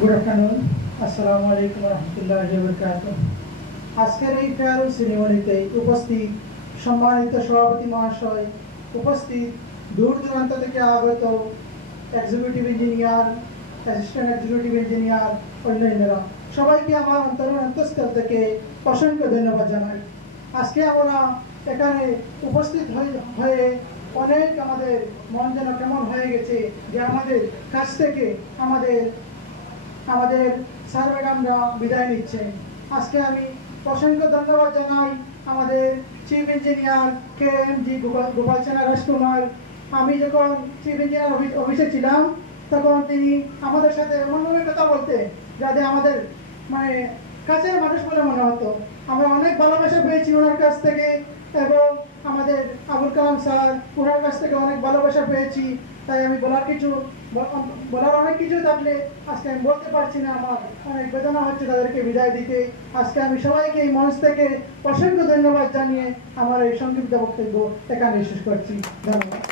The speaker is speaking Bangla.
गुड आफ्टरनून अस्सलामु आलैकुम रहमतुल्लाहि व बाराकातुहू। আজকের এই ফেয়ারওয়েল সেরেমনিতে উপস্থিত সম্মানিত সভাপতি মহাশয়, উপস্থিত দূর দূরান্ত থেকে আগত executive engineer, assistant executive engineer, অন্যান্যরা সবাইকে আমার অন্তঃস্থল থেকে অসংখ্য ধন্যবাদ জানাই। আজকে আমরা এখানে উপস্থিত হয়ে অনেক আমাদের মন যেন কেমন হয়ে গেছে যে আমাদের কাছ থেকে আমাদের স্যার ম্যাডামরা বিদায় নিচ্ছেন। আজকে আমি অসংখ্য ধন্যবাদ জানাই আমাদের চিফ ইঞ্জিনিয়ার KMG গোপাল চাঁদ রাজকুমার। আমি যখন চিফ ইঞ্জিনিয়ার অফিসে ছিলাম তখন তিনি আমাদের সাথে এমনভাবে কথা বলতেন যাতে আমাদের মানে কাছের মানুষ বলে মনে হতো। আমরা অনেক ভালোবাসা পেয়েছি ওনার কাছ থেকে, এবং আমাদের আবুল কালাম স্যার ওনার কাছ থেকে অনেক ভালোবাসা পেয়েছি। তাই আমি বলার অনেক কিছু থাকলে আজকে আমি বলতে পারছি না। আমার অনেক বেদনা হচ্ছে তাদেরকে বিদায় দিতে। আজকে আমি সবাইকে এই মঞ্চ থেকে অসংখ্য ধন্যবাদ জানিয়ে আমার এই সংক্ষিপ্ত বক্তব্য এখানে শেষ করছি। ধন্যবাদ।